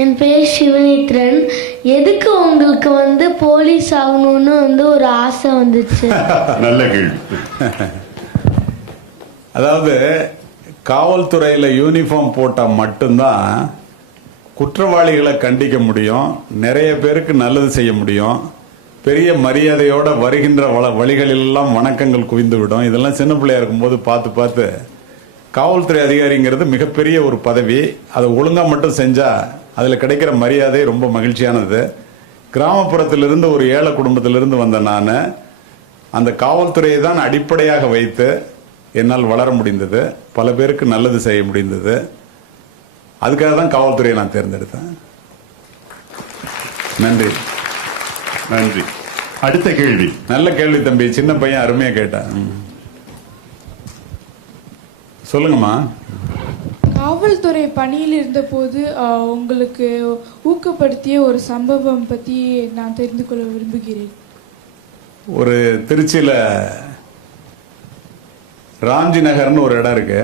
என் பேர் சிவனித்ரன். எதுக்கு உங்களுக்கு போலீஸ் ஆகணும்னு ஒரு ஆசை வந்துச்சு? நல்ல கேள்வி. அதாவது காவல்துறையில் யூனிஃபார்ம் போட்டால் மட்டும்தான் குற்றவாளிகளை கண்டிக்க முடியும், நிறைய பேருக்கு நல்லது செய்ய முடியும், பெரிய மரியாதையோட வருகின்ற வழிகளெல்லாம் வணக்கங்கள் குவிந்து விடும். இதெல்லாம் சின்ன பிள்ளையா இருக்கும்போது பார்த்து பார்த்து காவல்துறை அதிகாரிங்கிறது மிகப்பெரிய ஒரு பதவி. அதை ஒழுங்காக மட்டும் செஞ்சால் அதில் கிடைக்கிற மரியாதை ரொம்ப மகிழ்ச்சியானது. கிராமப்புறத்திலிருந்து ஒரு ஏழை குடும்பத்திலிருந்து வந்த நான் அந்த காவல்துறையை தான் அடிப்படையாக வைத்து என்னால் வளர முடிந்தது, பல பேருக்கு நல்லது செய்ய முடிந்தது. அதுக்காக தான் காவல்துறையை நான் தேர்ந்தெடுத்தேன். நன்றி. நன்றி. அடுத்த கேள்வி. நல்ல கேள்வி தம்பி, சின்ன பையன் அருமையா கேட்டான். சொல்லுங்கம்மா. காவல்துறை பணியில் இருந்தபோது உங்களுக்கு ஊக்கப்படுத்திய ஒரு சம்பவம் பற்றி நான் தெரிந்து கொள்ள விரும்புகிறேன். ஒரு திருச்சியில் ராம்ஜி நகர்னு ஒரு இடம் இருக்கு.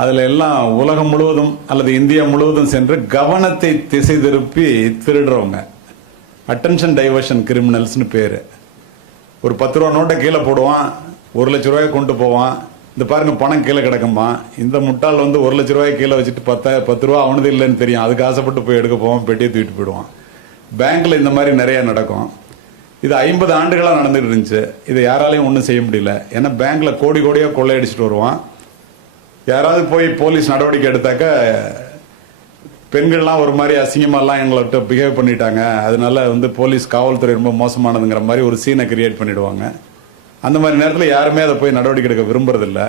அதில் எல்லாம் உலகம் முழுவதும் அல்லது இந்தியா முழுவதும் சென்று கவனத்தை திசை திருப்பி திருடுறவங்க, அட்டென்ஷன் டைவர்ஷன் கிரிமினல்ஸ்னு பேர். ஒரு 10 ரூபா நோட்டை கீழே போடுவான், 1 லட்ச ரூபாய் கொண்டு போவான். இந்த பாருங்க பணம் கீழே கிடக்குமா, இந்த முட்டாள் 1 லட்ச ரூபாய் கீழே வச்சுட்டு 10 ரூபா அவனது இல்லைன்னு தெரியும், அதுக்கு ஆசைப்பட்டு போய் எடுக்க போவான், பெட்டியை தூக்கிட்டு போயிடுவான். பேங்க்ல இந்த மாதிரி நிறைய நடக்கும். இது 50 ஆண்டுகளாக நடந்துட்டு இருந்துச்சு. இதை யாராலையும் ஒன்றும் செய்ய முடியல. ஏன்னா பேங்க்ல கோடி கோடியாக கொள்ளையடிச்சிட்டு வருவான். யாராவது போய் போலீஸ் நடவடிக்கை எடுத்தாக்க பெண்கள்லாம் ஒரு மாதிரி அசிங்கமாலாம் எங்கள்கிட்ட பிஹேவ் பண்ணிட்டாங்க, அதனால போலீஸ் காவல்துறை ரொம்ப மோசமானதுங்கிற மாதிரி ஒரு சீனை கிரியேட் பண்ணிடுவாங்க. அந்த மாதிரி நேரத்தில் யாருமே அதை போய் நடவடிக்கை எடுக்க விரும்புறதில்ல.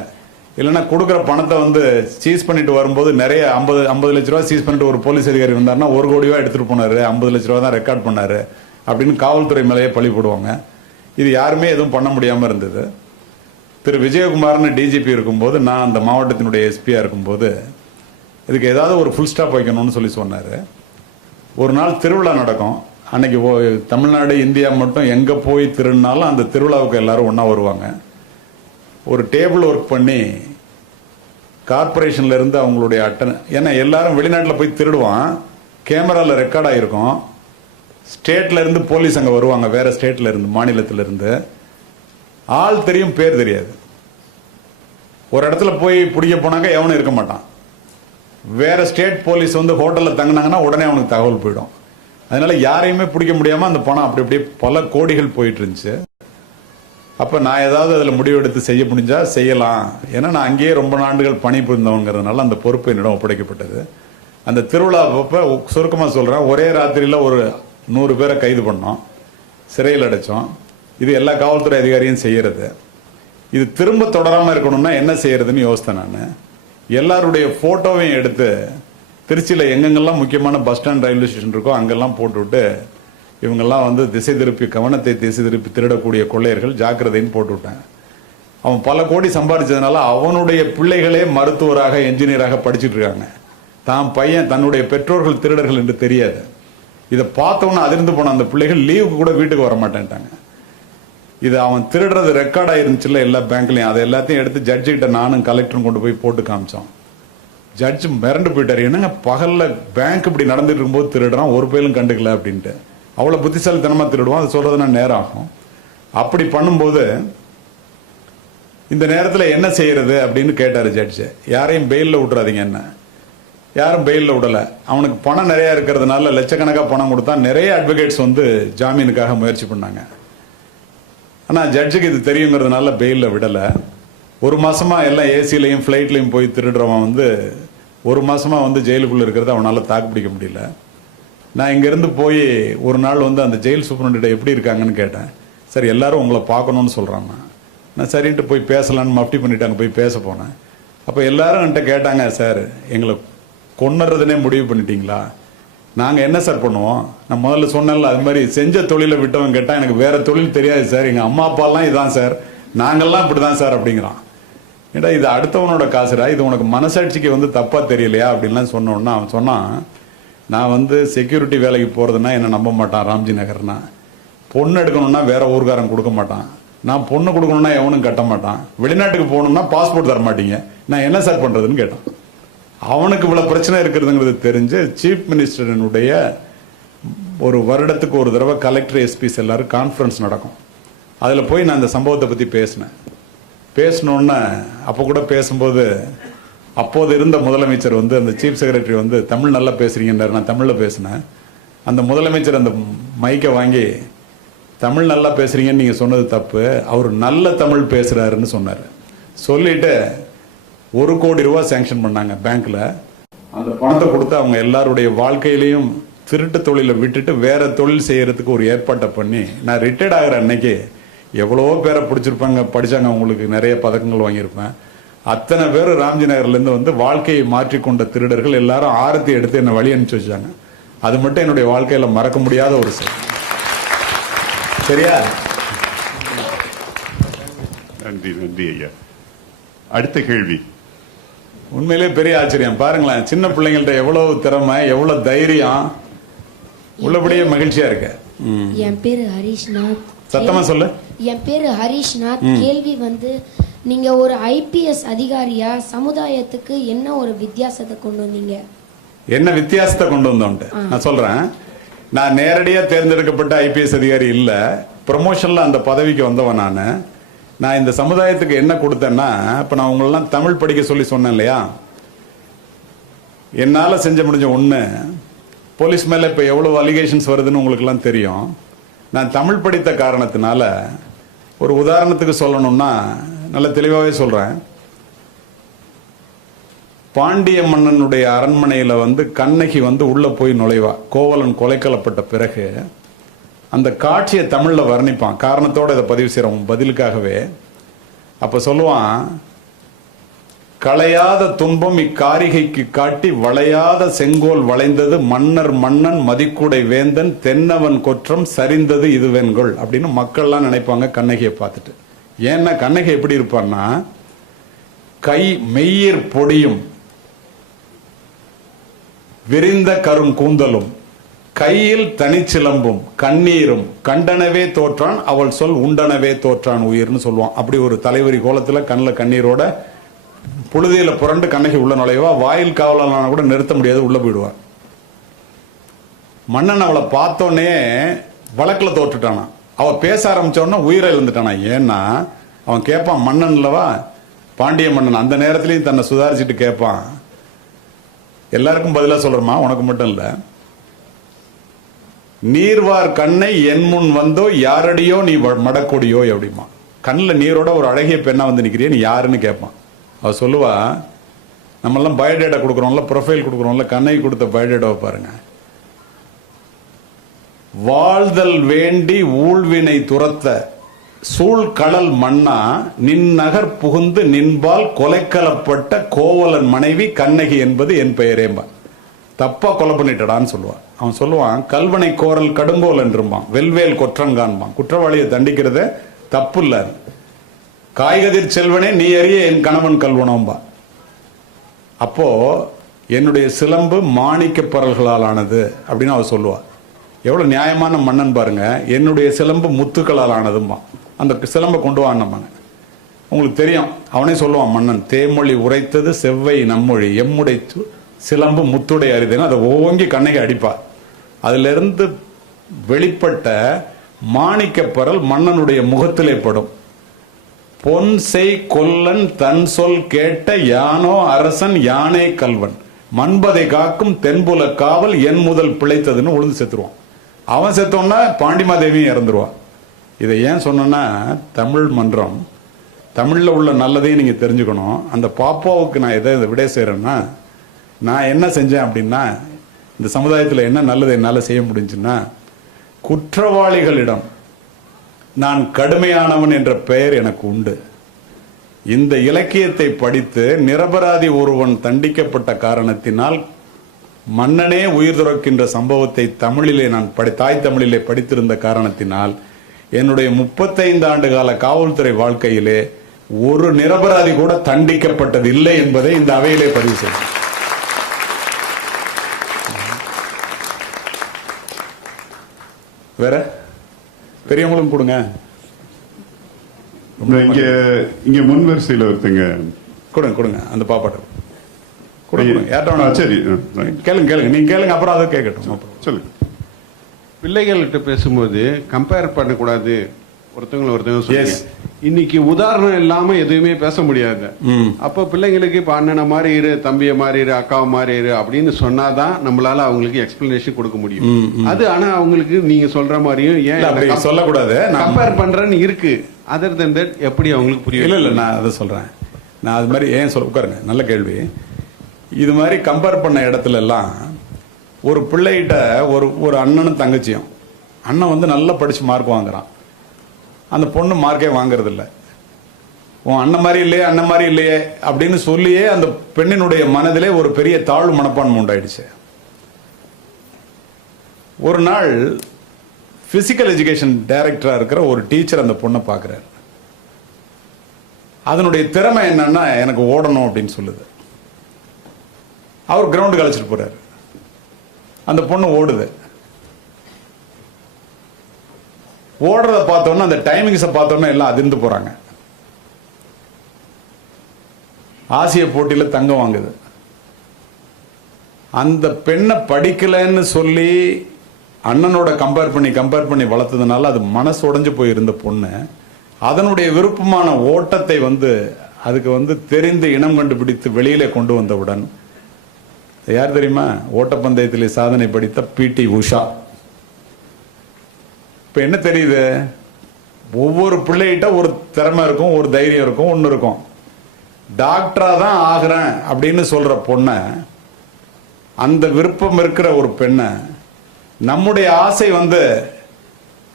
இல்லைன்னா கொடுக்குற பணத்தை சீஸ் பண்ணிட்டு வரும்போது நிறைய 50 லட்ச ரூபா சீஸ் பண்ணிட்டு ஒரு போலீஸ் அதிகாரி வந்தாருன்னா 1 கோடி ரூபா எடுத்துட்டு போனாரு, 50 லட்ச ரூபா தான் ரெக்கார்ட் பண்ணாரு அப்படின்னு காவல்துறை மேலேயே பழி போடுவாங்க. இது யாருமே எதுவும் பண்ண முடியாமல் இருந்தது. திரு விஜயகுமார்னு டிஜிபி இருக்கும்போது, நான் அந்த மாவட்டத்தினுடைய எஸ்பியா இருக்கும்போது இதுக்கு ஏதாவது ஒரு ஃபுல் ஸ்டாப் வைக்கணும்னு சொன்னார். ஒரு நாள் திருவிழா நடக்கும். அன்னைக்கு தமிழ்நாடு இந்தியா மட்டும் எங்கே போய் திருடினாலும் அந்த திருவிழாவுக்கு எல்லாரும் ஒன்றா வருவாங்க. ஒரு டேபிள் ஒர்க் பண்ணி கார்பரேஷன்ல இருந்து அவங்களுடைய ஏன்னா எல்லாரும் வெளிநாட்டில் போய் திருடுவான், கேமராவில் ரெக்கார்ட் ஆகிருக்கும். ஸ்டேட்ல இருந்து போலீஸ் அங்கே வருவாங்க, வேற ஸ்டேட்ல இருந்து, மாநிலத்தில இருந்து. ஆள் தெரியும், பேர் தெரியாது. ஒரு இடத்துல போய் பிடிக்க போனாங்க, எவனும் இருக்க மாட்டான். வேற ஸ்டேட் போலீஸ் ஹோட்டலில் தங்கினாங்கன்னா உடனே அவனுக்கு தகவல் போயிடும். அதனால யாரையுமே பிடிக்க முடியாம அந்த பணம் அப்படி அப்படியே பல கோடிகள் போயிட்டு இருந்துச்சு. அப்ப நான் ஏதாவது அதில் முடிவெடுத்து செய்ய முடிஞ்சா செய்யலாம். ஏன்னா நான் அங்கேயே ரொம்ப நாடுகள் பணிபுரிந்தவங்கிறதுனால அந்த பொறுப்பு என்னிடம் ஒப்படைக்கப்பட்டது. அந்த திருவிழா அப்ப சுருக்கமா சொல்றேன், ஒரே ராத்திரியில ஒரு 100 பேரை கைது பண்ணோம், சிறையில் அடைச்சோம். இது எல்லா காவல்துறை அதிகாரியும் செய்யறது. இது திரும்ப தொடராம இருக்கணும்னா என்ன செய்யறதுன்னு யோசித்தேன். நான் எல்லாருடைய போட்டோவையும் எடுத்து திருச்சியில் எங்கெங்கெல்லாம் முக்கியமான பஸ் ஸ்டாண்ட், ரயில்வே ஸ்டேஷன் இருக்கோ அங்கெல்லாம் போட்டுவிட்டு இவங்கெல்லாம் திசை திருப்பி, கவனத்தை திசை திருப்பி திருடக்கூடிய கொள்ளையர்கள், ஜாக்கிரதைன்னு போட்டு விட்டேன். அவன் பல கோடி சம்பாதிச்சதுனால அவனுடைய பிள்ளைகளே மருத்துவராக, என்ஜினியராக படிச்சுட்டு இருக்காங்க. தான் பையன், தன்னுடைய பெற்றோர்கள் திருடர்கள் என்று தெரியாது. இதை பார்த்தவொன்னே அதிர்ந்து போன அந்த பிள்ளைகள் லீவுக்கு கூட வீட்டுக்கு வர மாட்டேன்ட்டாங்க. இது அவன் திருடுறது ரெக்கார்ட் ஆயிருந்துச்சுல்ல எல்லா பேங்க்லையும். அதை எல்லாத்தையும் எடுத்து ஜட்ஜி கிட்ட நானும் கலெக்டரும் கொண்டு போய் போட்டு காமிச்சோம். ஜட்ஜ் மிரண்டு போயிட்டாரு. என்னங்க பகல்ல பேங்க் இப்படி நடந்துட்டு இருக்கும்போது திருடுறான், ஒரு பேரும் கண்டுக்கல அப்படின்ட்டு. அவ்வளவு புத்திசாலித்தனமா திருடுவான். அது சொல்றதுனா நேரம் ஆகும். அப்படி பண்ணும்போது இந்த நேரத்தில் என்ன செய்யறது அப்படின்னு கேட்டாரு ஜட்ஜ். யாரையும் பெயிலில் விட்டுறாதீங்க. என்ன யாரும் பெயிலில் விடல. அவனுக்கு பணம் நிறைய இருக்கிறதுனால லட்சக்கணக்காக பணம் கொடுத்தா நிறைய அட்வொகேட்ஸ் ஜாமீனுக்காக முயற்சி பண்ணாங்க. ஆனால் ஜட்ஜுக்கு இது தெரியுங்கிறதுனால பெயிலில் விடலை. 1 மாசமா எல்லாம் ஏசிலையும் ஃப்ளைட்லையும் போய் திருடுறவன் 1 மாசமா ஜெயிலுக்குள்ள இருக்கிறத அவனால் தாக்கு பிடிக்க முடியல. நான் இங்கேருந்து போய் ஒரு நாள் அந்த ஜெயில் சூப்பரண்ட எப்படி இருக்காங்கன்னு கேட்டேன். சரி, எல்லாரும் உங்களை பார்க்கணும்னு சொல்கிறாங்க. நான் சரின்ட்டு போய் பேசலான்னு மஃப்டி பண்ணிட்டாங்க. போய் பேச போனேன். அப்போ எல்லாரும் என்கிட்ட கேட்டாங்க, சார் எங்களை கொன்னுறதுனே முடிவு பண்ணிட்டீங்களா? நாங்கள் என்ன சார் பண்ணுவோம்? நான் முதல்ல சொன்னேன்ல, அது மாதிரி செஞ்ச தொழிலை விட்டவன் கேட்டால் எனக்கு வேற தொழில் தெரியாது சார், எங்கள் அம்மா அப்பாலாம் இதான் சார், நாங்கள்லாம் இப்படி தான் சார் அப்படிங்கிறான். ஏடா இது அடுத்தவனோட காசுடா, இது உனக்கு மனசாட்சிக்கு தப்பா தெரியலையா அப்படின்லாம் சொன்னோன்னா அவன் சொன்னான், நான் செக்யூரிட்டி வேலைக்கு போகிறதுனா என்னை நம்ப மாட்டான் ராம்ஜி நகர்னா. பொண்ணு எடுக்கணும்னா வேற ஊர்காரன் கொடுக்க மாட்டான். நான் பொண்ணு கொடுக்கணும்னா எவனும் கட்ட மாட்டான். வெளிநாட்டுக்கு போகணும்னா பாஸ்போர்ட் தர மாட்டீங்க. நான் என்ன சார் பண்ணுறதுன்னு கேட்டான். அவனுக்கு இவ்வளவு பிரச்சனை இருக்கிறதுங்கிறது தெரிஞ்சு சீஃப் மினிஸ்டரினுடைய ஒரு வருடத்துக்கு ஒரு தடவை கலெக்டர் எஸ்பிஸ் எல்லாரும் கான்ஃபரன்ஸ் நடக்கும். அதில் போய் நான் இந்த சம்பவத்தை பற்றி பேசினோன்னே அப்போ கூட பேசும்போது அப்போது இருந்த முதலமைச்சர் வந்து அந்த சீஃப் செக்ரட்டரி வந்து தமிழ் நல்லா பேசுறீங்கன்றார். நான் தமிழில் பேசினேன். அந்த முதலமைச்சர் அந்த மைக்கை வாங்கி தமிழ் நல்லா பேசுறீங்கன்னு நீங்கள் சொன்னது தப்பு, அவர் நல்ல தமிழ் பேசுகிறாருன்னு சொன்னார். சொல்லிட்டு 1 கோடி ரூபா சேங்ஷன் பண்ணாங்க பேங்க்ல. அந்த பணத்தை கொடுத்து அவங்க எல்லாருடைய வாழ்க்கையிலையும் திருட்டு தொழிலை விட்டுட்டு வேற தொழில் செய்யறதுக்கு ஒரு ஏற்பாட்டை பண்ணி, நான் ரிட்டையர்ட் ஆகிற அன்னைக்கு எவ்வளவோ பேரை பிடிச்சிருப்பாங்க, படிச்சாங்க, அவங்களுக்கு நிறைய பதக்கங்கள் வாங்கியிருப்பேன். அத்தனை பேர் ராம்ஜி நகர்லேருந்து வந்து வாழ்க்கையை மாற்றிக்கொண்ட திருடர்கள் எல்லாரும் ஆரத்தி எடுத்து என்னை வழி அனுப்பிச்சு வச்சாங்க. அது மட்டும் என்னுடைய வாழ்க்கையில மறக்க முடியாத ஒரு செயல். சரியா? நன்றி நன்றி ஐயா. அடுத்த கேள்வி. உண்மையிலே பெரிய ஆச்சரியம். பாருங்களேன், சின்ன பிள்ளைங்கள்ட்ட எவ்வளவு திறமை, எவ்வளவு தைரியம், உள்ளபடியே மகிழ்ச்சியா இருக்க. என் பேரு ஹரிஷ்நாத். சத்தமா சொல்லு. என் பேரு ஹரிஷ்நாத். கேள்வி வந்து, நீங்க ஒரு ஐபிஎஸ் அதிகாரியா சமுதாயத்துக்கு என்ன ஒரு வித்தியாசத்தை கொண்டு வந்தீங்க? என்ன வித்தியாசத்தை கொண்டு வந்தோன்ட்டு நான் சொல்றேன். நான் நேரடியா தேர்ந்தெடுக்கப்பட்ட ஐபிஎஸ் அதிகாரி இல்ல, ப்ரமோஷன்ல அந்த பதவிக்கு வந்தவன் நான் இந்த சமுதாயத்துக்கு என்ன கொடுத்தேன்னா, இப்ப நான் உங்களெல்லாம் தமிழ் படிக்க சொல்லி சொன்னேன் இல்லையா, என்னால செஞ்ச முடிஞ்ச ஒண்ணு, போலீஸ் மேல இப்ப எவ்வளவு அலிகேஷன்ஸ் வருதுன்னு உங்களுக்கு எல்லாம் தெரியும். நான் தமிழ் படித்த காரணத்தினால ஒரு உதாரணத்துக்கு சொல்லணும்னா நல்ல தெளிவாகவே சொல்றேன். பாண்டிய மன்னனுடைய அரண்மனையில வந்து கண்ணகி வந்து உள்ள போய் நுழைவா. கோவலன் கொலைக்கலப்பட்ட பிறகு அந்த காட்சியை தமிழ்ல வர்ணிப்பான். காரணத்தோட இதை பதிவு செய்யறோம் பதிலுக்காகவே. அப்ப சொல்லுவான், களையாத துன்பம் இக்காரிகைக்கு காட்டி வளையாத செங்கோல் வளைந்தது மன்னர் மன்னன் மதிக்குடை வேந்தன் தென்னவன் கொற்றம் சரிந்தது இதுவென்கொள் அப்படின்னு மக்கள்லாம் நினைப்பாங்க கண்ணகியை பார்த்துட்டு. ஏன்னா கண்ணகி எப்படி இருப்பான்னா, கை மெய்யிற் பொடியும் விரிந்த கரும் கூந்தலும் கையில் தனிச்சிலம்பும் கண்ணீரும் கண்டனவே தோற்றான் அவள் சொல் உண்டனவே தோற்றான் உயிர்னு சொல்லுவான். அப்படி ஒரு தலைவரி கோலத்துல கண்ணில் கண்ணீரோட புழுதியில புரண்டு கண்ணகி உள்ள நுழைவா. வாயில் காவலான கூட நிறுத்த முடியாது, உள்ள போயிடுவா. மன்னன் அவளை பார்த்தோன்னே வழக்குல தோற்றுட்டானா. அவ பேச ஆரம்பிச்சோன்னா உயிரை இழந்துட்டானா. ஏன்னா அவன் கேட்பான், மன்னன் இல்லவா பாண்டிய மன்னன், அந்த நேரத்திலையும் தன்னை சுதாரிச்சுட்டு கேட்பான், எல்லாருக்கும் பதிலா சொல்றமா, உனக்கு மட்டும் இல்ல, நீர்வார் கண்ணை என் முன் வந்தோ யாரடியோ நீ மடக்கொடியோ அப்படிமா. கண்ணில் நீரோட ஒரு அழகிய பெண்ணா வந்து நிக்கிறிய, நீ யாருன்னு கேட்பான். அவ சொல்லுவா, நம்மெல்லாம் பயோடேட்டா கொடுக்குறோம்ல, ப்ரொஃபைல் கொடுக்குறோம்ல, கண்ணகி கொடுத்த பயோடேட்டாவை பாருங்க. வாழ்தல் வேண்டி ஊழ்வினை துரத்த சூழ்கடல் மன்னா நின் நகர் புகுந்து நின்பால் கொலைக்கலப்பட்ட கோவலன் மனைவி கண்ணகி என்பது என் பெயரேம்பா. தப்பா கொலை பண்ணிட்டடான்னு சொல்லுவான். அவன் சொல்லுவான், கல்வனை கோரல் கடுங்கோல் என்றும்பான், வெல்வேல் கொற்றங்கான்பான். குற்றவாளியை தண்டிக்கிறத தப்பு இல்ல. காய்கதிர் செல்வனே நீ அறிய என் கணவன் கல்வனோம்பா. அப்போ என்னுடைய சிலம்பு மாணிக்க பரல்களால் ஆனது அப்படின்னு அவ சொல்லுவா. எவ்வளவு நியாயமான மன்னன் பாருங்க. என்னுடைய சிலம்பு முத்துக்களால் ஆனதும்பா. அந்த சிலம்பை கொண்டு வாங்க. உங்களுக்கு தெரியும், அவனே சொல்லுவான் மன்னன், தேமொழி உரைத்தது செவ்வை நம்மொழி எம்முடை சிலம்பு முத்துடை அரிதேன்னு அதை ஓங்கி கண்ணகி அடிப்பா. அதுல இருந்து வெளிப்பட்ட மாணிக்கப்பரல் மன்னனுடைய முகத்திலே படும். பொன் செய் கொல்லன் தன் சொல் கேட்ட யானோ அரசன் யானே கல்வன் மண்பதை காக்கும் தென்புல காவல் என் முதல் பிழைத்ததுன்னு உழுந்து செத்துருவான். அவன் செத்தோன்னா பாண்டிமாதேவியும் இறந்துருவான். இதை ஏன் சொன்னா, தமிழ் மன்றம், தமிழ்ல உள்ள நல்லதையும் நீங்க தெரிஞ்சுக்கணும். அந்த பாப்பாவுக்கு நான் எதை விட செய்யறேன்னா, நான் என்ன செஞ்சேன் அப்படின்னா, இந்த சமுதாயத்தில் என்ன நல்லது என்னால் செய்ய முடிஞ்சுன்னா, குற்றவாளிகளிடம் நான் கடுமையானவன் என்ற பெயர் எனக்கு உண்டு. இந்த இலக்கியத்தை படித்து நிரபராதி ஒருவன் தண்டிக்கப்பட்ட காரணத்தினால் மன்னனே உயிர் துறக்கின்ற சம்பவத்தை தமிழிலே நான் தாய் தமிழிலே படித்திருந்த காரணத்தினால் என்னுடைய 35 ஆண்டு கால காவல்துறை வாழ்க்கையிலே ஒரு நிரபராதி கூட தண்டிக்கப்பட்டது இல்லை என்பதை இந்த அவையிலே பதிவு செய்தேன். வேற பெரியவங்களும் கொடுங்க. இங்க முன் வரிசையில் ஒருத்தங்க கொடுங்க கொடுங்க அந்த பாப்பாட்ட சரி, கேளுங்க நீங்க கேளுங்க, அப்புறம் அதை கேட்கட்டும். சொல்லுங்க. பிள்ளைகள்கிட்ட பேசும்போது கம்பேர் பண்ணக்கூடாது, ஒருத்தவங்க சொல்லுங்க. இன்னைக்கு உதாரணம் இல்லாம எதுவுமே பேச முடியாது. அப்ப பிள்ளைங்களுக்கு இப்ப அண்ணனை மாதிரி இரு, தம்பிய மாதிரி இரு, அக்காவை மாதிரி இரு அப்படின்னு சொன்னாதான் நம்மளால அவங்களுக்கு எக்ஸ்பிளனேஷன் கொடுக்க முடியும். அது ஆனா அவங்களுக்கு நீங்க சொல்ற மாதிரியும் ஏன் சொல்லக்கூடாது, கம்பேர் பண்றேன்னு இருக்கு. அதர் தென் தட் எப்படி அவங்களுக்கு புரியும்? இல்ல நான் அதை சொல்றேன். நான் அது மாதிரி ஏன் சொல்ல உட்காருங்க, நல்ல கேள்வி. இது மாதிரி கம்பேர் பண்ண இடத்துல எல்லாம் ஒரு பிள்ளைகிட்ட ஒரு அண்ணனும் தங்கச்சியும், அண்ணன் வந்து நல்லா படிச்சு மார்க் வாங்குறான், அந்த பொண்ணு மார்க்கே வாங்குறது இல்லை. உன் அண்ணன் மாதிரி இல்லையே அண்ணன் மாதிரி இல்லையே அப்படின்னு சொல்லியே அந்த பெண்ணினுடைய மனதிலே ஒரு பெரிய தாழ்வு மனப்பான்மை உண்டாயிடுச்சு. ஒரு நாள் பிசிக்கல் எஜுகேஷன் டைரக்டரா இருக்கிற ஒரு டீச்சர் அந்த பொண்ணை பார்க்குறாரு. அதனுடைய திறமை என்னன்னா எனக்கு ஓடணும் அப்படின்னு சொல்லுது. அவர் கிரவுண்டுக்கு அழைச்சிட்டு போறாரு. அந்த பொண்ணு ஓடுது. ஓடுறத பார்த்தோன்னா அந்த டைமிங்ஸை பார்த்தோன்னா எல்லாம் அதிர்ந்து போறாங்க. ஆசிய போட்டியில் தங்கம் வாங்குது. அந்த பெண்ணை படிக்கலன்னு சொல்லி அண்ணனோட கம்பேர் பண்ணி வளர்த்ததுனால அது மனசு உடைஞ்சு போயிருந்த பொண்ணு அதனுடைய விருப்பமான ஓட்டத்தை அதுக்கு தெரிந்து இனம் கண்டுபிடித்து வெளியிலே கொண்டு வந்தவுடன், யார் தெரியுமா? ஓட்டப்பந்தயத்திலே சாதனை படித்த பிடி உஷா. இப்ப என்ன தெரியுது? ஒவ்வொரு பிள்ளைகிட்ட ஒரு திறமை இருக்கும், ஒரு தைரியம் இருக்கும், ஒன்று இருக்கும். டாக்டரா தான் ஆகிறேன் அப்படின்னு சொல்ற பொண்ணை, அந்த விருப்பம் இருக்கிற ஒரு பெண்ணை, நம்முடைய ஆசை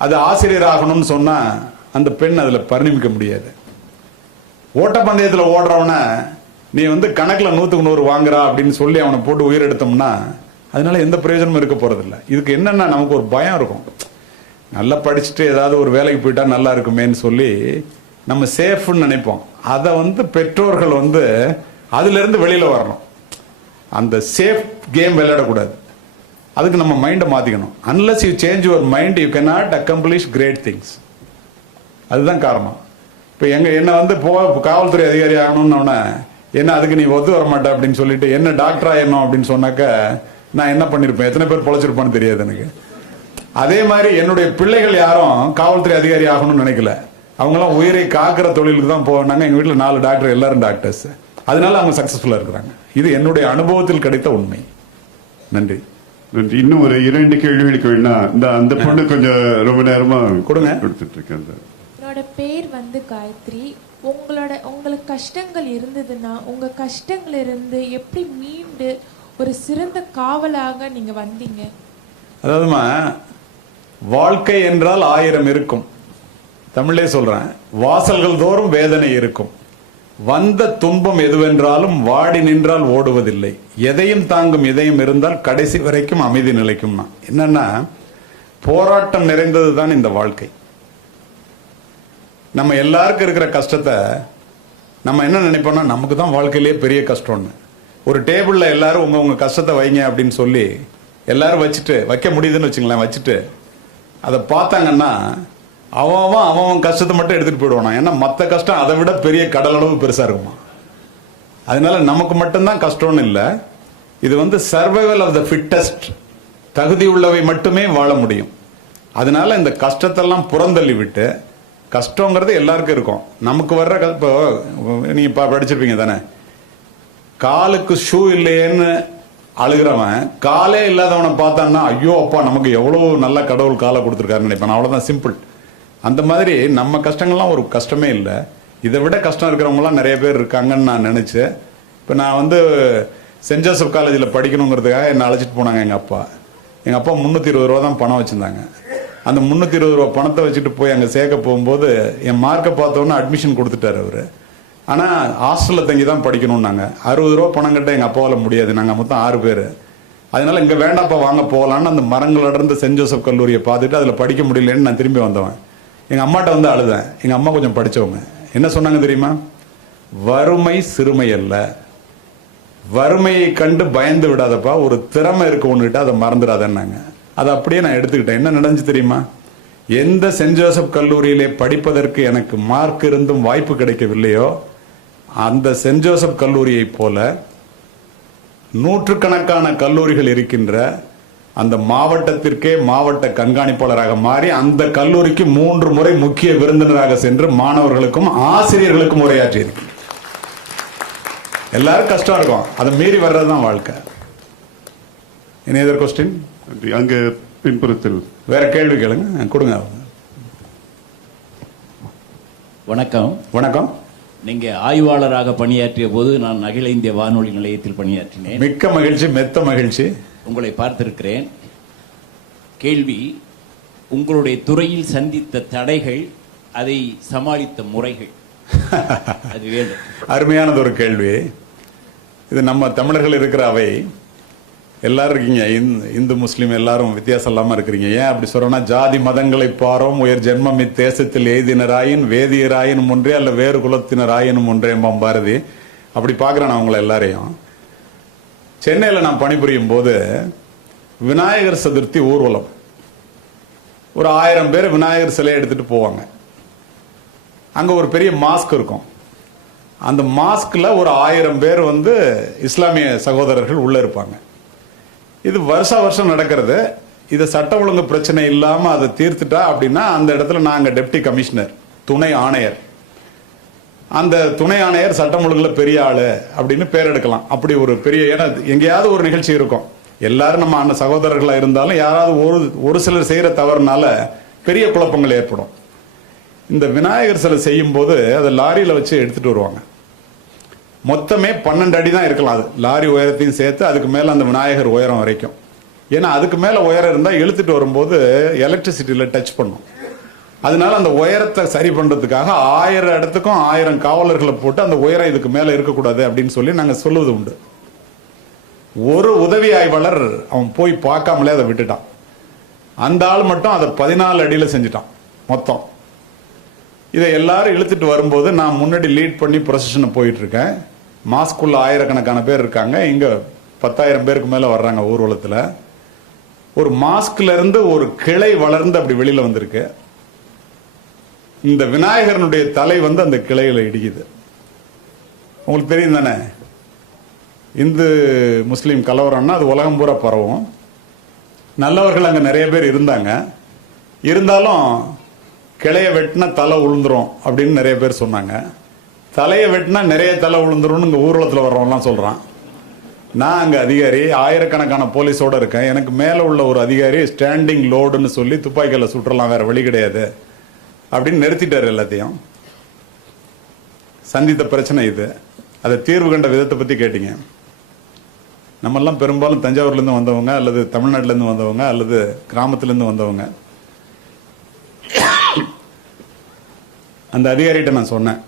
அது ஆசிரியர் ஆகணும்னு சொன்னா அந்த பெண் அதுல பரிணமிக்க முடியாது. ஓட்டப்பந்தயத்தில் ஓடுறவன நீ கணக்குல 100க்கு 100 வாங்குறா அப்படின்னு சொல்லி அவனை போட்டு உயிரெடுத்தோம்னா அதனால எந்த பிரயோஜனமும் இருக்க போறதில்லை. இதுக்கு என்னன்னா நமக்கு ஒரு பயம் இருக்கும். நல்லா படிச்சுட்டு ஏதாவது ஒரு வேலைக்கு போயிட்டா நல்லா இருக்குமேன்னு சொல்லி நம்ம சேஃப்னு நினைப்போம். அதை பெற்றோர்கள் அதுல இருந்து வெளியில வரணும். அந்த சேஃப் கேம் விளையாடக்கூடாது. அதுக்கு நம்ம மைண்டை மாத்திக்கணும். Unless you change your mind you cannot accomplish great things. அதுதான் காரணம். இப்போ என்ன காவல்துறை அதிகாரி ஆகணும்னு என்ன அதுக்கு நீ ஒத்து வர மாட்டே அப்படின்னு சொல்லிட்டு என்ன டாக்டர் ஆயிடணும் அப்படின்னு சொன்னாக்க நான் என்ன பண்ணிருப்பேன், எத்தனை பேர் பொழைச்சிருப்பான்னு தெரியாது எனக்கு. அதே மாதிரி என்னுடைய பிள்ளைகள் யாரும் காவல்துறை அதிகாரி ஆகணும்னு நினைக்கல. அவங்களாம் உயிரை காக்கிற தொழிலுக்கு தான் போனாங்க. எங்க வீட்டில் 4 டாக்டர், எல்லாரும் டாக்டர்ஸ். அதனால அவங்க சக்சஸ்ஃபுல்லா இருக்கிறாங்க. இது என்னுடைய அனுபவத்தில் கிடைத்த உண்மை. நன்றி. நன்றி. இன்னும் ஒரு 2 கேள்விகளுக்கு வேணா அந்த பொண்ணு கொஞ்சம் ரொம்ப நேரமா கொடுங்க கொடுத்துட்டு இருக்கேன். என்னோட பேர் காயத்ரி. உங்களுக்கு கஷ்டங்கள் இருந்ததுன்னா உங்க கஷ்டங்கள் இருந்து எப்படி மீண்டு ஒரு சிறந்த காவலாக நீங்க வந்தீங்க? அதாவதுமா, வாழ்க்கை என்றால் 1000 இருக்கும். தமிழே சொல்றேன், வாசல்கள் தோறும் வேதனை இருக்கும். வந்த துன்பம் எதுவென்றாலும் வாடி நின்றால் ஓடுவதில்லை. எதையும் தாங்கும் இதயம் இருந்தால் கடைசி வரைக்கும் அமைதி நிலைக்கும்னா என்னன்னா, போராட்டம் நிறைந்ததுதான் இந்த வாழ்க்கை. நம்ம எல்லாருக்கும் இருக்கிற கஷ்டத்தை நம்ம என்ன நினைப்போம்னா, நமக்கு தான் வாழ்க்கையிலேயே பெரிய கஷ்டம்னு. ஒரு டேபிள்ல எல்லாரும் உங்க கஷ்டத்தை வைங்க அப்படின்னு சொல்லி எல்லாரும் வைக்க முடியுதுன்னு வச்சுங்களேன், வச்சுட்டு அதை பார்த்தாங்கன்னா அவன் கஷ்டத்தை மட்டும் எடுத்துட்டு போயிடுவானா. ஏன்னா மற்ற கஷ்டம் அதை விட பெரிய கடல் அளவு பெருசா இருக்குமா. அதனால நமக்கு மட்டும்தான் கஷ்டம்னு இல்லை. இது சர்வைவல் ஆஃப் த ஃபிட்டஸ்ட். தகுதி உள்ளவை மட்டுமே வாழ முடியும். அதனால இந்த கஷ்டத்தெல்லாம் புறந்தள்ளி விட்டு, கஷ்டங்கிறது எல்லாருக்கும் இருக்கும். நமக்கு வர்ற இப்போ நீங்க படிச்சிருப்பீங்க தானே, காலுக்கு ஷூ இல்லையேன்னு அழுகிறவன் காலே இல்லாதவனை பார்த்தான்னா ஐயோ அப்பா நமக்கு எவ்வளவு நல்ல கடவுள் காலை கொடுத்துருக்காருன்னு நினைப்பான். அவ்வளவுதான், சிம்பிள். அந்த மாதிரி நம்ம கஷ்டங்கள்லாம் ஒரு கஷ்டமே இல்லை. இதை விட கஷ்டம் இருக்கிறவங்கலாம் நிறைய பேர் இருக்காங்கன்னு நான் நினைச்சேன். இப்போ நான் சென்ட் ஜோசப் காலேஜில் படிக்கணுங்கிறதுக்காக என்னை அழைச்சிட்டு போனாங்க எங்கள் அப்பா. எங்கள் அப்பா 320 ரூபா தான் பணம் வச்சுருந்தாங்க. அந்த 320 ரூபா பணத்தை வச்சுட்டு போய் அங்கே சேர்க்க போகும்போது என் மார்க்கை பார்த்தோன்னே அட்மிஷன் கொடுத்துட்டாரு அவர். ஆனால் ஹாஸ்டலில் தங்கி தான் படிக்கணும்னாங்க. 60 ரூபா பணம் கட்ட எங்கள் அப்பாவால் முடியாது. நாங்கள் மொத்தம் 6 பேர். அதனால இங்கே வேண்டாப்பா வாங்க போகலான்னு அந்த மரங்கள் அடர்ந்த சென்ட் ஜோசப் கல்லூரியை பார்த்துட்டு அதில் படிக்க முடியலன்னு நான் திரும்பி வந்தவன். எங்கள் அம்மாட்ட அழுதேன். எங்கள் அம்மா கொஞ்சம் படித்தவங்க. என்ன சொன்னாங்க தெரியுமா? வறுமை சிறுமை அல்ல, வறுமையை கண்டு பயந்து விடாதப்பா, ஒரு திறமை இருக்கு ஒன்றுகிட்ட, அதை மறந்துடாதன்னாங்க. அதை அப்படியே நான் எடுத்துக்கிட்டேன். என்ன நடந்துச்சு தெரியுமா? எந்த சென்ட் ஜோசப் கல்லூரியிலே படிப்பதற்கு எனக்கு மார்க் இருந்தும் வாய்ப்பு கிடைக்கவில்லையோ, அந்த சென்ட் ஜோசப் கல்லூரியை போல நூற்றுக்கணக்கான கல்லூரிகள் இருக்கின்ற அந்த மாவட்டத்திற்கே மாவட்ட கண்காணிப்பாளராக மாறி அந்த கல்லூரிக்கு 3 முறை முக்கிய விருந்தினராக சென்று மாணவர்களுக்கும் ஆசிரியர்களுக்கும் உரையாற்றி இருக்கு. எல்லாரும் கஷ்டம் இருக்கும், அதை மீறி வர்றதுதான் வாழ்க்கை. இனி எதர் கொஸ்டின்? அங்க பின்புறத்தில் வேற கேள்வி கேளுங்க, கொடுங்க. வணக்கம். வணக்கம். நீங்க ஆய்வாளராக பணியாற்றிய போது நான் அகில இந்திய வானொலி நிலையத்தில் பணியாற்றினேன். மிக்க மகிழ்ச்சி, மெத்த மகிழ்ச்சி. உங்களை பார்த்திருக்கிறேன். கேள்வி, உங்களுடைய துறையில் சந்தித்த தடைகள், அதை சமாளித்த முறைகள், அது வேண்டும். அருமையானது ஒரு கேள்வி. இது நம்ம தமிழர்கள் இருக்கிற அவை. எல்லாரும் இருக்கீங்க, இந்து முஸ்லீம் எல்லாரும் வித்தியாசம் இல்லாம இருக்கிறீங்க. ஏன் அப்படி சொல்றேன்னா, ஜாதி மதங்களை பாரோம் உயர் ஜென்மம் இத்தேசத்தில் எய்தினராயின் வேதியராயினும் ஒன்றே அல்ல வேறு குலத்தினராயினும் ஒன்றே பாரதி. அப்படி பார்க்கிறேன் நான் உங்களை எல்லாரையும். சென்னையில் நான் பணிபுரியும் போது விநாயகர் சதுர்த்தி ஊர்வலம், ஒரு 1000 பேர் விநாயகர் சிலையை எடுத்துட்டு போவாங்க. அங்க ஒரு பெரிய மாஸ்க் இருக்கும். அந்த மாஸ்க்ல ஒரு 1000 பேர் இஸ்லாமிய சகோதரர்கள் உள்ள இருப்பாங்க. இது வருஷம் நடக்கிறது. இது சட்ட ஒழுங்கு பிரச்சனை இல்லாம அதை தீர்த்துட்டா அப்படின்னா அந்த இடத்துல நாங்க டெப்டி கமிஷனர், துணை ஆணையர், அந்த துணை ஆணையர் சட்டம் ஒழுங்குல பெரிய ஆளு அப்படின்னு பேர் எடுக்கலாம். அப்படி ஒரு பெரிய, ஏன்னா எங்கேயாவது ஒரு நிகழ்ச்சி இருக்கும். எல்லாரும் நம்ம அண்ணன் சகோதரர்களா இருந்தாலும் யாராவது ஒரு சிலர் செய்யற தவறுனால பெரிய குழப்பங்கள் ஏற்படும். இந்த விநாயகர் சிலை செய்யும் போது அதை லாரியில வச்சு எடுத்துட்டு வருவாங்க. மொத்தமே 12 அடி தான் இருக்கலாம். அது லாரி உயரத்தையும் சேர்த்து அதுக்கு மேல அந்த விநாயகர் உயரம் வரைக்கும். ஏன்னா அதுக்கு மேல உயரம் இருந்தா இழுத்துட்டு வரும்போது எலக்ட்ரிசிட்டியில டச் பண்ணும். அதனால அந்த உயரத்தை சரி பண்றதுக்காக 1000 இடத்துக்கும் 1000 காவலர்களை போட்டு அந்த உயரம் இதுக்கு மேல இருக்கக்கூடாது அப்படின்னு சொல்லி நாங்க சொல்லுவது உண்டு. ஒரு உதவி ஆய்வாளர் அவன் போய் பார்க்காமலே அதை விட்டுட்டான். அந்த ஆள் மட்டும் அதை 14 அடியில செஞ்சுட்டான் மொத்தம். இதை எல்லாரும் இழுத்துட்டு வரும்போது நான் முன்னாடி லீட் பண்ணி ப்ரொசஷனை போயிட்டு இருக்கேன். மாஸ்குள்ள ஆயிரக்கணக்கான பேர் இருக்காங்க. இங்க 10,000 பேருக்கு மேல வர்றாங்க ஊர்வலத்துல. ஒரு மாஸ்க்ல இருந்து ஒரு கிளை வளர்ந்து அப்படி வெளியில வந்திருக்கு. இந்த விநாயகரனுடைய தலை அந்த கிளையில இடிக்குது. உங்களுக்கு தெரியும் தானே, இந்து முஸ்லீம் கலவரம்னா அது உலகம் பூரா பரவும். நல்லவர்கள் அங்க நிறைய பேர் இருந்தாங்க. இருந்தாலும் கிளைய வெட்டினா தலை உளுந்துரும் அப்படின்னு நிறைய பேர் சொன்னாங்க. தலையை வெட்டினா நிறைய தலை உளுந்துரும் இங்க ஊர்வலத்தில் வர்றவங்கலாம் சொல்றான். நான் அங்க அதிகாரி, ஆயிரக்கணக்கான போலீஸோட இருக்கேன். எனக்கு மேல உள்ள ஒரு அதிகாரி ஸ்டாண்டிங் லோடுன்னு சொல்லி துப்பாக்கியில சுற்றலாம், வேற வழி கிடையாது அப்படின்னு நிறுத்திட்டாரு எல்லாத்தையும். சந்தித்த பிரச்சனை இது. அதை தீர்வு கண்ட விதத்தை பத்தி கேட்டீங்க. நம்மெல்லாம் பெரும்பாலும் தஞ்சாவூர்ல இருந்து வந்தவங்க, அல்லது தமிழ்நாட்டில இருந்து வந்தவங்க, அல்லது கிராமத்துல இருந்து வந்தவங்க. அந்த அதிகாரிகிட்ட நான் சொன்னேன்,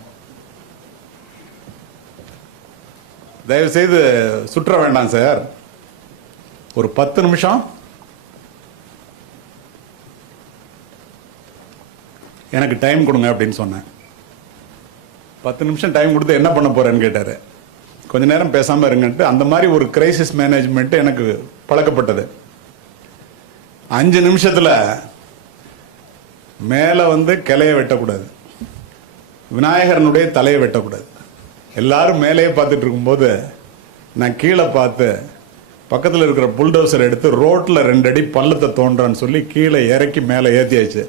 தயவு செய்து சுற்ற வேண்டாம் சார், ஒரு 10 நிமிஷம் எனக்கு டைம் கொடுங்க அப்படின்னு சொன்னேன். 10 நிமிஷம் டைம் கொடுத்து என்ன பண்ண போறேன்னு கேட்டாரு. கொஞ்ச நேரம் பேசாம இருங்கன்ட்டு. அந்த மாதிரி ஒரு கிரைசிஸ் மேனேஜ்மெண்ட் எனக்கு பழக்கப்பட்டது. 5 நிமிஷத்துல மேல கிளைய வெட்டக்கூடாது, விநாயகரனுடைய தலையை வெட்டக்கூடாது. எல்லாரும் மேலேயே பார்த்துட்டு இருக்கும்போது நான் கீழே பார்த்து பக்கத்தில் இருக்கிற புல்டோசர் எடுத்து ரோட்ல 2 அடி பள்ளத்தை தோன்றான்னு சொல்லி கீழே இறக்கி மேலே ஏற்றியாச்சு.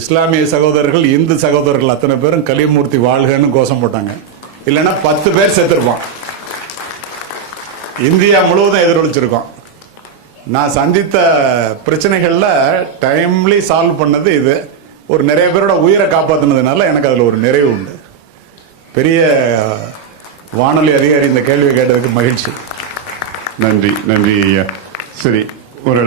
இஸ்லாமிய சகோதரர்கள், இந்து சகோதரர்கள் அத்தனை பேரும் கலிமூர்த்தி வாழ்கன்னு கோஷம் போட்டாங்க. இல்லைன்னா 10 பேர் செத்துருப்பான். இந்தியா முழுவதும் எதிரொலிச்சிருக்கோம். நான் சந்தித்த பிரச்சனைகள்ல டைம்லி சால்வ் பண்ணது இது. ஒரு நிறைய பேரோட உயிரை காப்பாத்தினதுனால எனக்கு அதுல ஒரு நிறைவு உண்டு. பெரிய வானொலி அதிகாரி இந்த கேள்வி கேட்டதுக்கு மகிழ்ச்சி. நன்றி ஐயா. சரி, ஒரு